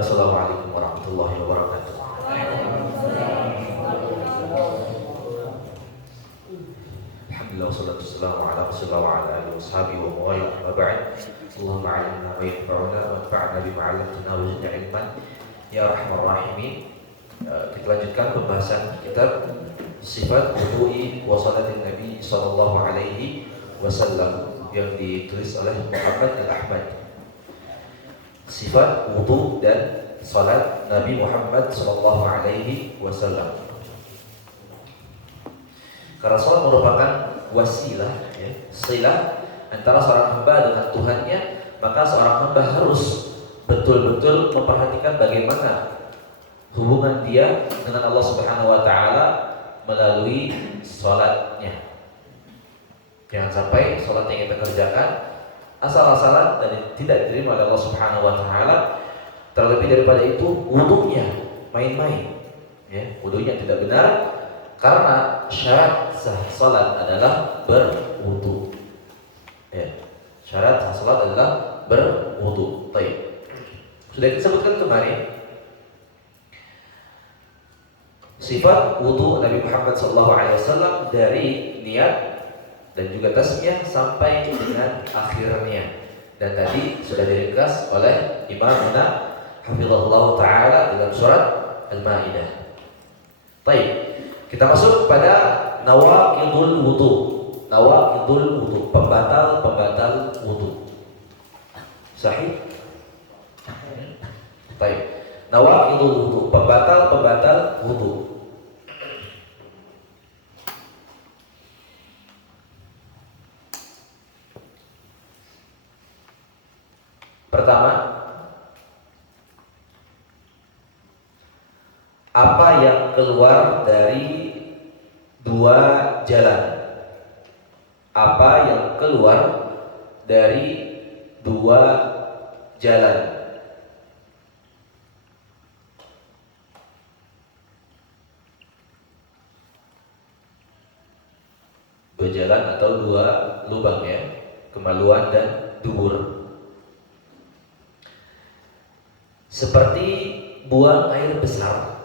Assalamualaikum warahmatullahi wabarakatuh. Alhamdulillah wassalatu wassalamu ala Rasulillah wa ala alihi washabihi wa mawali wa ba'd. Allahumma 'allimna ma yanfa'una wanfa'na bima 'allamtana wa zidna ilman ya arhamar rahimin. Kita lanjutkan pembahasan kitab Sifat Wudu'i wa Salatin Nabi sallallahu alaihi wasallam yang ditulis oleh Muhammad Al-Ahmad. Sifat wudu dan salat Nabi Muhammad sallallahu alaihi wasallam. Karena salat merupakan wasilah, ya, silah antara seorang hamba dengan Tuhannya, maka seorang hamba harus betul-betul memperhatikan bagaimana hubungan dia dengan Allah Subhanahu wa taala melalui salatnya. Jangan sampai salat yang kita kerjakan asal-asalan dan tidak diterima oleh Allah Subhanahu wa taala. Terlebih daripada itu, wudunya main-main, ya, wudunya tidak benar, karena syarat sah salat adalah berwudu. Ya, syarat sah salat adalah berwudu. Baik. Sudah disebutkan kemarin sifat wudu Nabi Muhammad SAW dari niat dan juga tasmiyah sampai dengan akhirnya. Dan tadi sudah diringkas oleh Imam Hafizahullah Ta'ala dalam surat Al-Ma'idah. Baik, kita masuk pada nawaqidul wudu. Nawaqidul wudu, pembatal-pembatal wudu. Sahih? Baik. Nawaqidul wudu, pembatal-pembatal wudu. Pertama, apa yang keluar dari dua jalan? Apa yang keluar dari dua jalan? Dua jalan atau dua lubang, ya, kemaluan dan dubur. Seperti buang air besar,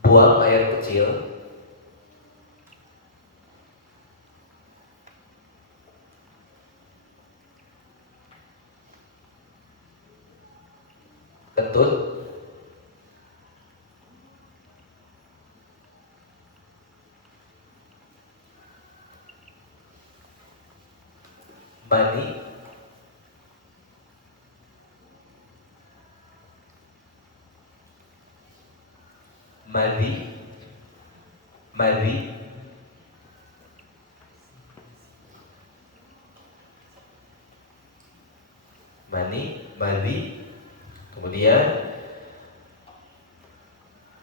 buang air kecil, kentut, mani, madi, madi, mani, madi, kemudian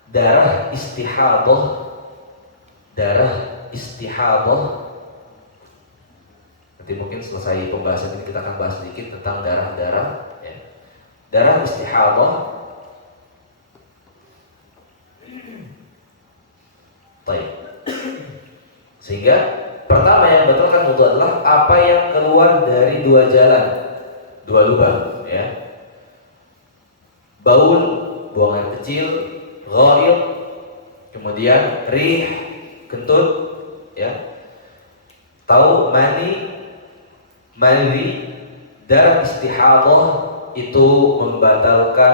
darah istihadah, darah istihadah. Nanti mungkin selesai pembahasan ini kita akan bahas sedikit tentang darah-darah, ya. Darah istihadah. Baik. Sehingga pertama yang batalkan wudu adalah apa yang keluar dari dua jalan, dua lubang, ya. Baul, buang air kecil, ghaid, kemudian rih, kentut, ya. Tahu mani, mani, darah istihadah itu membatalkan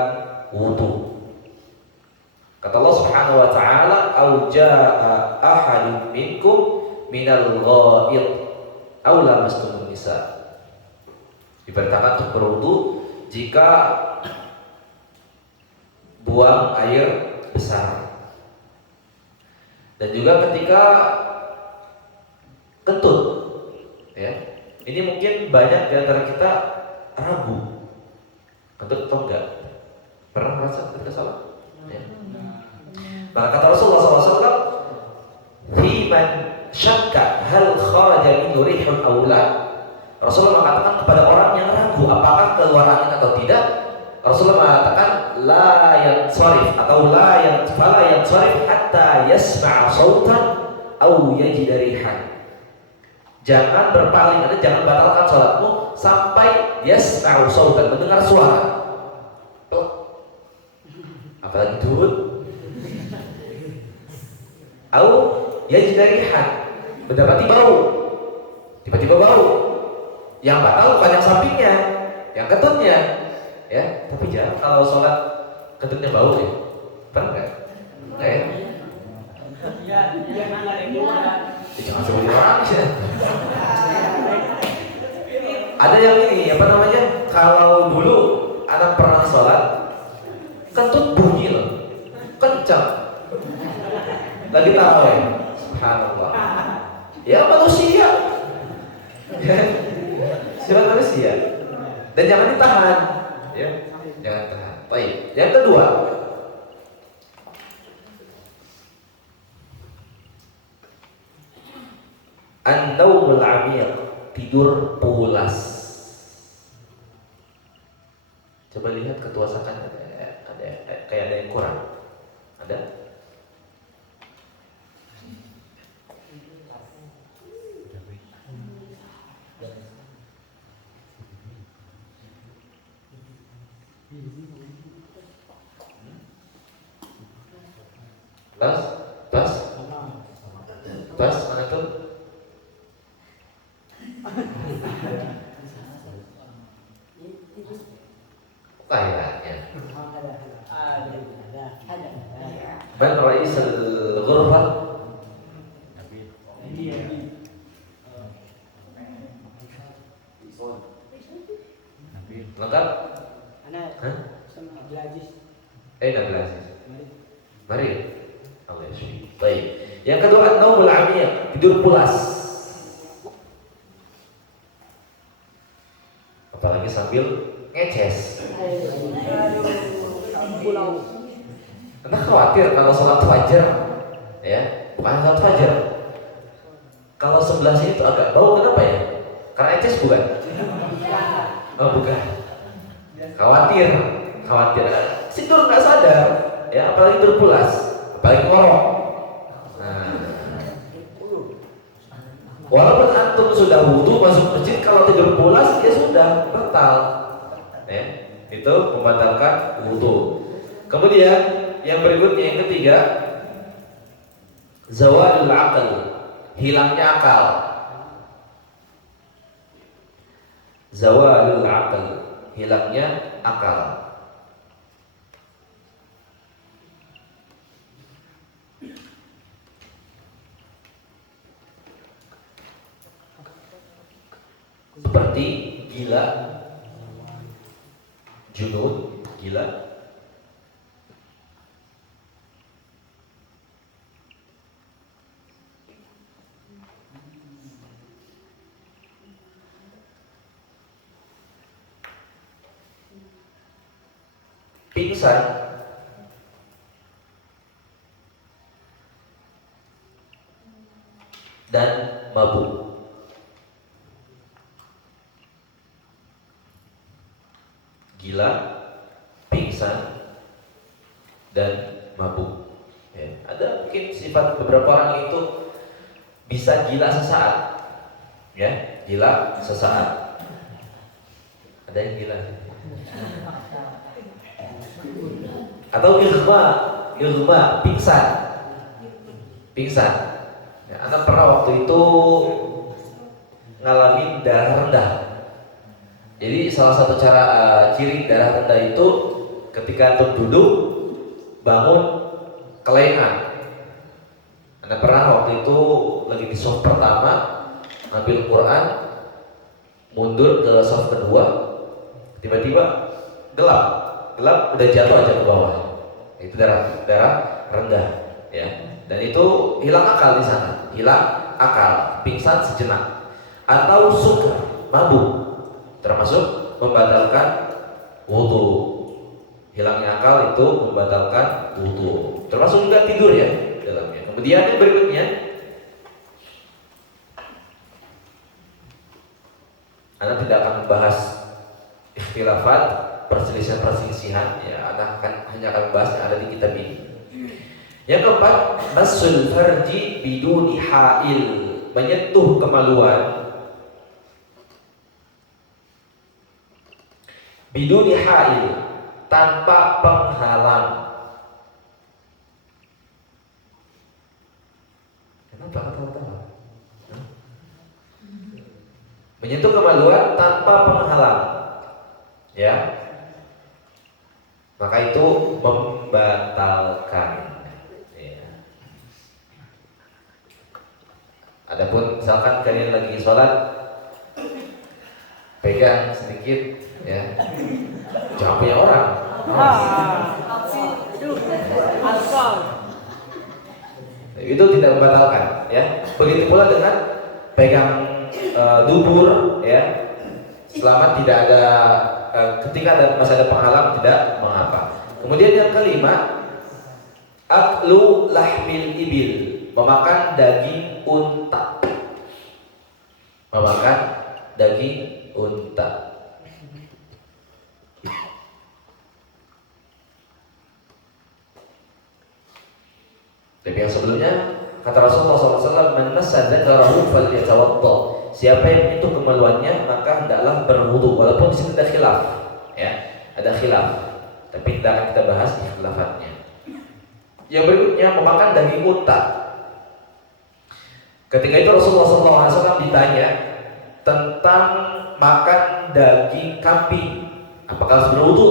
wudu. Kata Allah Subhanahu wa taala, "Au jaa ahadun minkum minal ghaid aw lamastumun nisa." Diperintahkan untuk berwudu jika buang air besar. Dan juga ketika kentut, ya. Ini mungkin banyak di antara kita ragu. Kentut atau enggak? Pernah merasa ketika salat? Ya. Maka kata Rasulullah SAW, "Fi man syakka hal kharaja min rihun aw la." Rasulullah mengatakan kepada orang yang ragu apakah keluar angin atau tidak, Rasulullah mengatakan la yansarif atau fala yansarif hatta yasma'a sautan aw yajida rihan. Jangan berpaling, atau jangan batalkan sholatmu sampai yasma'u sautan, mendengar suara. Apalagi turun. Au yajida rihan, mendapati bau. Tiba-tiba bau. Yang batal bukan yang sampingnya, yang ketutnya. Ya, tapi jangan kalau sholat ketutnya bau ya. Pernah nggak? Nggak ya? Jangan seperti orang ya. Ada yang ini, apa namanya? Kalau dulu anak pernah sholat, kentut bunyi loh, kencang. Lagi tarawih, subhanallah. Ya manusia, ya, sifat manusia. Dan jangan ditahan, ya, jangan tahan. Baik. Yang kedua, an-naumul 'amiq, tidur pulas. Coba lihat ketuasakan ada kayak ada yang kurang. Ada? Bas, mana tuh? Kayaknya. Man rais al-ghurfah? Lengkap? Hah? Nabil Aziz. Mari. Oke, baik. Yang kedua, an-naumul 'amiq, tidur pulas. Apalagi sambil ngeces. Karena khawatir kalau sholat fajar, ya, bukan sholat fajar. Kalau sebelah sini itu agak bau, kenapa ya? Karena ngeces bukan? Oh bukan. Khawatir. Tidur nggak sadar, ya, apalagi tidur pulas, apalagi ngorok. Nah, walaupun antum sudah wudu masuk masjid, kalau tidur pulas ya sudah batal, ya, itu membatalkan wudu. Kemudian yang berikutnya, yang ketiga, zawalul aql, hilangnya akal. Zawalul aql, hilangnya akal. Seperti gila, junun, gila, pingsan, dan mabuk. Gila, pingsan, dan mabuk. Ya, ada mungkin sifat beberapa orang itu bisa gila sesaat, ya, gila sesaat. Ada yang gila. Atau irma, pingsan. Ya, anak pernah waktu itu ngalamin darah rendah. Jadi salah satu cara ciri darah rendah itu ketika antum duduk, bangun, kelengan. Anda pernah waktu itu lagi di soft pertama, ngambil Quran, mundur ke soft kedua, tiba-tiba gelap udah jatuh aja ke bawah. Itu darah rendah, ya. Dan itu hilang akal di sana, pingsan sejenak, atau sukar, mabuk, termasuk membatalkan wudu, Hilangnya akal itu membatalkan wudu. Termasuk juga tidur ya dalamnya. Kemudian yang berikutnya, Anda tidak akan membahas ikhtilafat, perselisihan-perselisihan ya, Anda hanya akan membahas yang ada di kitab ini. Yang keempat, masul farji biduni ha'il, menyentuh kemaluan biduni ha'il, tanpa penghalang. Kenapa ketawa-tawa? Menyentuh kemaluan tanpa penghalang, ya, maka itu membatalkan. Adapun misalkan kalian lagi sholat, pegang sedikit, ya, jangan punya orang. Itu tidak membatalkan, ya. Begitu pula dengan pegang dubur, ya, selama tidak ada ketika masih ada penghalang tidak mengapa. Kemudian yang kelima, aklu lahmil ibil, memakan daging unta. Memakan daging unta. Tapi yang sebelumnya kata Rasulullah SAW, "Man massa dzakarahu falyatawadda." Siapa yang menyentuh kemaluannya maka hendaklah berwudu. Walaupun di sini ada khilaf, ya, ada khilaf. Tapi tidak akan kita bahas khilafatnya. Yang berikutnya, memakan daging unta. Ketika itu Rasulullah SAW ditanya tentang makan daging kambing, apakah harus berwudu?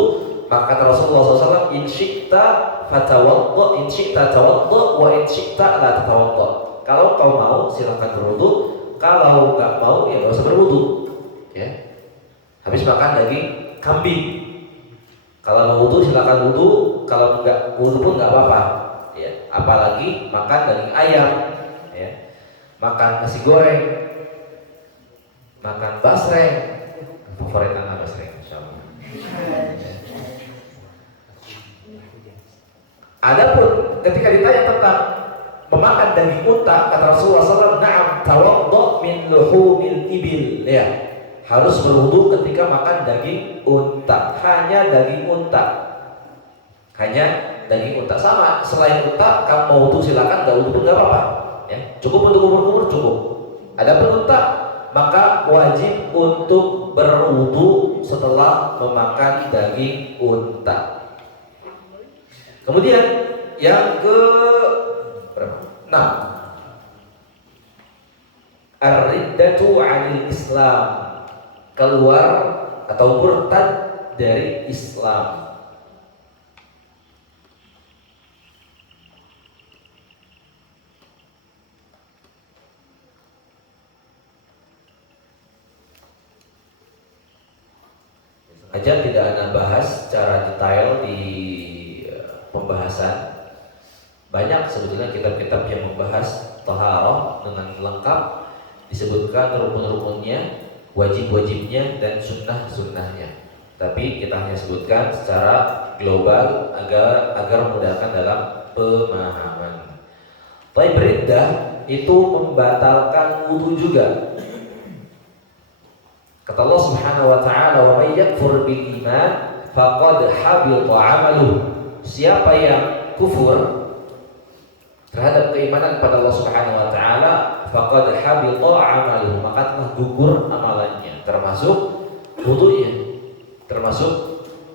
Maka kata Rasulullah SAW, in syi'ta fatawadda, in syi'ta tawadda, wa in syi'ta la tatawadda. Kalau kau mau silakan berwudu, kalau nggak mau ya nggak usah berwudu. Ya. Habis makan daging kambing, kalau mau wudu silakan wudu, kalau nggak wudu pun nggak apa-apa. Ya. Apalagi makan daging ayam, ya. Makan nasi goreng, makan basreng, favorit anak basreng, insyaallah. Adapun ketika ditanya tentang memakan daging unta, kata Rasulullah SAW, na'am tawadda min luhumil ibil, ya, harus berwudu ketika makan daging unta. Hanya daging unta, hanya daging unta. Sama, selain unta, kamu mau wudu silakan, nggak wudu pun nggak apa-apa. Ya, cukup untuk kumur-kumur cukup. Adapun unta, maka wajib untuk berwudu setelah memakan daging unta. Kemudian yang ke berapa? 6. Ar-riddatu 'anil Islam, keluar atau murtad dari Islam. Sengaja tidak Anda bahas secara detail di pembahasan. Banyak sebetulnya kitab-kitab yang membahas taharah dengan lengkap, disebutkan rukun-rukunnya, wajib-wajibnya, dan sunnah-sunnahnya. Tapi kita hanya sebutkan secara global agar memudahkan dalam pemahaman. Tapi riddah itu membatalkan wudu juga. Kata Allah Subhanahu wa taala, "Wa may yakfur bil iman faqad habita 'amaluhu." Siapa yang kufur terhadap keimanan kepada Allah Subhanahu wa taala, faqad habita 'amaluhu, maka telah gugur amalannya, termasuk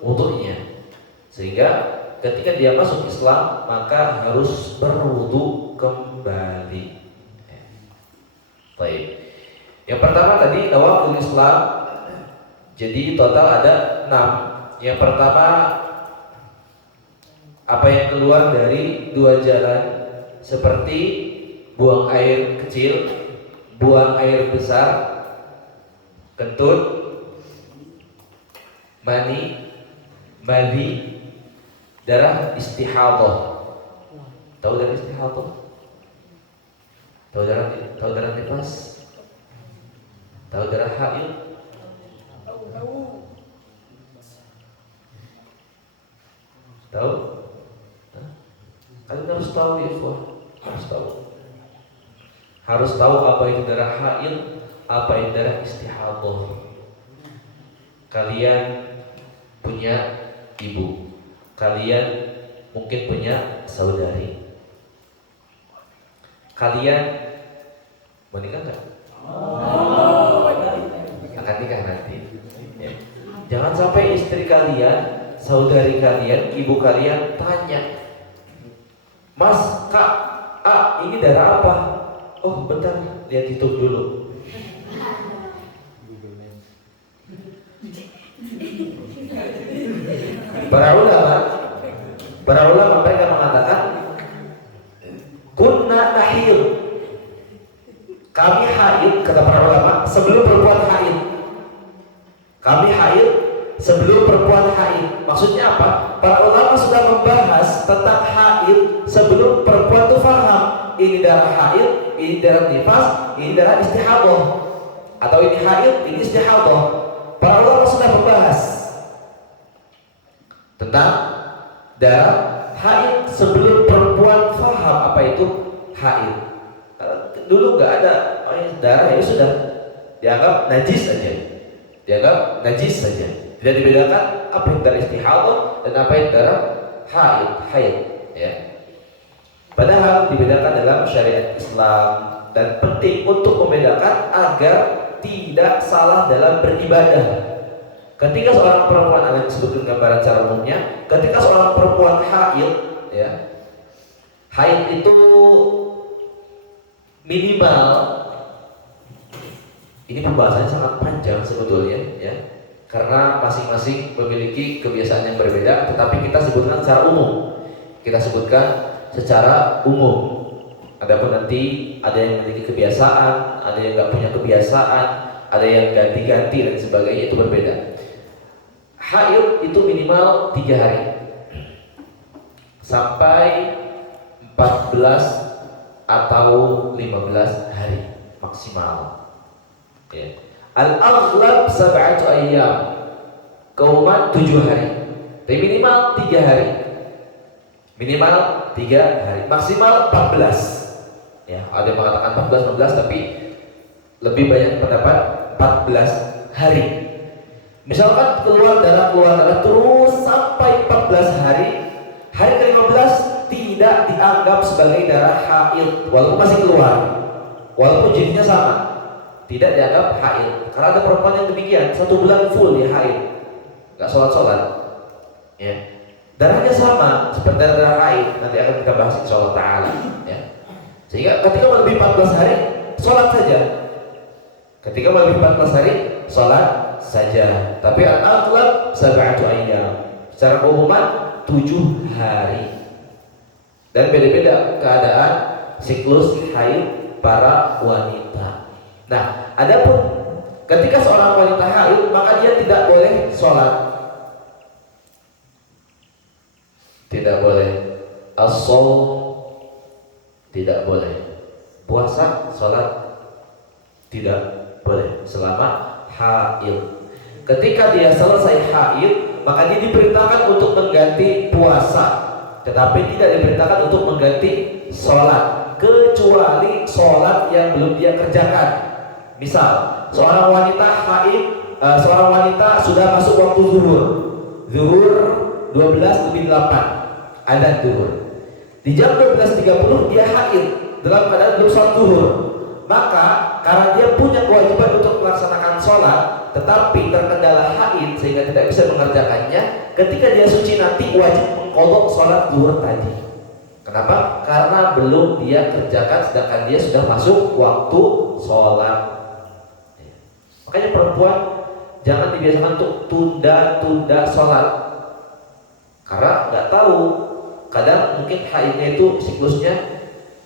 wudunya. Sehingga ketika dia masuk Islam maka harus berwudu kembali. Baik. Yang pertama tadi nawaqidul Islam. Jadi total ada 6. Yang pertama, apa yang keluar dari 2 jalan, seperti buang air kecil, buang air besar, kentut, mani, madhi, darah istihadah. Tahu darah istihadah? Tahu darah nifas? Tahu darah haid? Tahu? Hah? Kalian harus tahu ya, ikhwah. Harus tahu. Harus tahu apa itu darah haid, apa itu darah istihadah. Kalian punya ibu, kalian mungkin punya saudari. Kalian menikah nggak? Akan nikah nanti. Ya. Jangan sampai istri kalian, saudari kalian, ibu kalian tanya, Mas, Kak, ini darah apa? Oh, bentar, lihat hitung dulu. Para ulama mereka mengatakan, kunna nahil. Kami haid, kata para ulama, sebelum perempuan haid. Kami haid sebelum perempuan haid. Maksudnya apa? Para ulama sudah membahas tentang haid sebelum perempuan itu faham. Ini darah haid, ini darah nifas, ini darah istihadah. Atau ini haid, ini istihadah. Para ulama sudah membahas tentang darah haid sebelum perempuan faham apa itu haid. Dulu nggak ada darah, ya sudah dianggap najis saja, dianggap najis saja. Tidak dibedakan apa yang darah istihadah dan apa yang darah haid, ya. Padahal dibedakan dalam syariat Islam, dan penting untuk membedakan agar tidak salah dalam beribadah. Ketika seorang perempuan, ada disebutkan gambaran cara umumnya, ketika seorang perempuan haid, ya, haid itu minimal, ini pembahasannya sangat panjang sebetulnya, ya, karena masing-masing memiliki kebiasaan yang berbeda, tetapi kita sebutkan secara umum. Kita sebutkan secara umum. Adapun nanti ada yang memiliki kebiasaan, ada yang nggak punya kebiasaan, ada yang ganti-ganti dan sebagainya, itu berbeda. Haid itu minimal 3 hari sampai 14 atau 15 hari maksimal. Ya. Al-aghlab sab'atu ayyam, keumuman 7 hari, tapi minimal 3 hari. Minimal 3 hari, maksimal 14. Ya, ada yang mengatakan 14, 16, tapi lebih banyak pendapat 14 hari. Misalkan keluar darah terus sampai 14 hari, hari ke-15 tidak dianggap sebagai darah haid, walaupun masih keluar, walaupun jenisnya sama, tidak dianggap haid. Karena ada perempuan yang demikian, 1 bulan full ya haid, nggak sholat, ya. Darahnya sama seperti darah haid, nanti akan kita bahas insyaallah ta'ala, ya. Sehingga ketika melebihi 14 hari, sholat saja. Ketika melebihi 14 hari, sholat saja. Tapi al-aghlab sab'atu ayyam, secara keumuman 7 hari. Dan beda-beda keadaan siklus haid para wanita. Nah, adapun ketika seorang wanita haid, maka dia tidak boleh sholat, tidak boleh as-shaum, tidak boleh puasa, sholat tidak boleh selama haid. Ketika dia selesai haid, maka dia diperintahkan untuk mengganti puasa, tetapi tidak diperintahkan untuk mengganti sholat, kecuali sholat yang belum dia kerjakan. Misal seorang wanita haid, seorang wanita sudah masuk waktu zuhur 12:08 adzan zuhur. Di jam 12:30 dia haid dalam keadaan belum sholat zuhur. Maka karena dia punya kewajiban untuk melaksanakan sholat, tetapi terkendala haid sehingga tidak bisa mengerjakannya, ketika dia suci nanti wajib mengqadha sholat zuhur tadi. Kenapa? Karena belum dia kerjakan, sedangkan dia sudah masuk waktu sholat. Makanya perempuan jangan dibiasakan untuk tunda-tunda sholat, karena nggak tahu, kadang mungkin haidnya itu siklusnya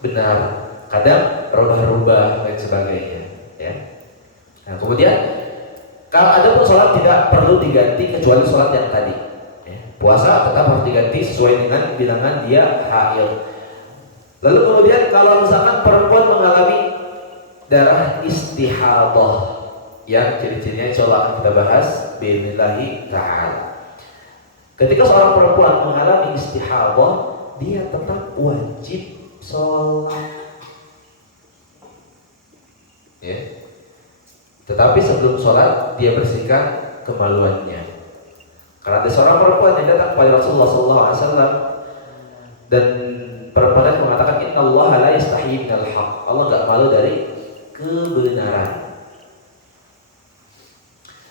benar, kadang rubah-rubah dan sebagainya, ya. Nah, kemudian kalau ada pun sholat tidak perlu diganti kecuali sholat yang tadi, ya. Puasa tetap harus diganti sesuai dengan bilangan dia haid. Lalu kemudian kalau misalkan perempuan mengalami darah istihadah, yang ciri-cirinya insyaallah akan kita bahas bi'idznillah ta'ala. Ketika seorang perempuan mengalami wajib sholat. Ya. Tetapi sebelum sholat dia bersihkan kemaluannya. Karena ada seorang perempuan yang datang kepada Rasulullah SAW dan perempuan itu mengatakan Inna Allah la yastahi minal haq. Allah enggak malu dari kebenaran.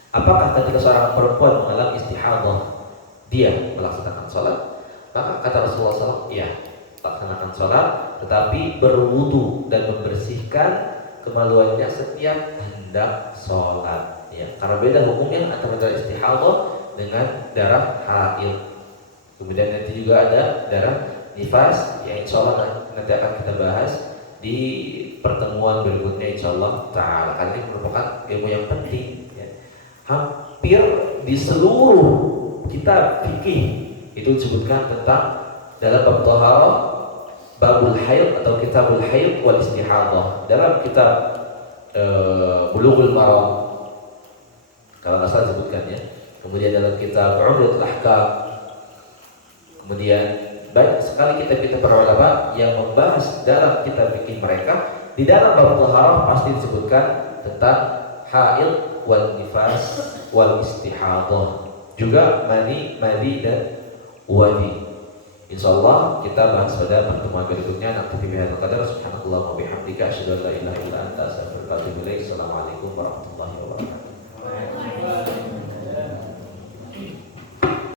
Apakah ketika seorang perempuan mengalami istihadah dia melaksanakan sholat? Maka kata Rasulullah SAW, iya, laksanakan sholat, tetapi berwudu dan membersihkan kemaluannya setiap hendak sholat. Ya, karena beda hukumnya antara darah istihadah dengan darah haid. Kemudian nanti juga ada darah nifas, yang insya Allah nanti akan kita bahas di pertemuan berikutnya insya Allah Ta'ala. Karena ini merupakan ilmu yang penting. Ya. Hampir di seluruh kitab fikih itu disebutkan tentang dalam bab taharah, babul haid atau kitabul haid wal istihadah. Dalam kitab Bulughul Maram kalau nggak salah disebutkan ya. Kemudian dalam kitab Umdatul Ahkam. Kemudian banyak sekali kitab-kitab para ulama yang membahas dalam kitab fikih mereka. Di dalam bab taharah pasti disebutkan tentang haid wal nifas wal istihadah, juga mani, dan wadi. Insyaallah kita bahas pada pertemuan berikutnya. Nanti di bihadzal qadar subhanallah wa bihamdika asyhadu an la ilaha illa anta astaghfiruka wa atubu ilaik. Assalamualaikum warahmatullahi wabarakatuh.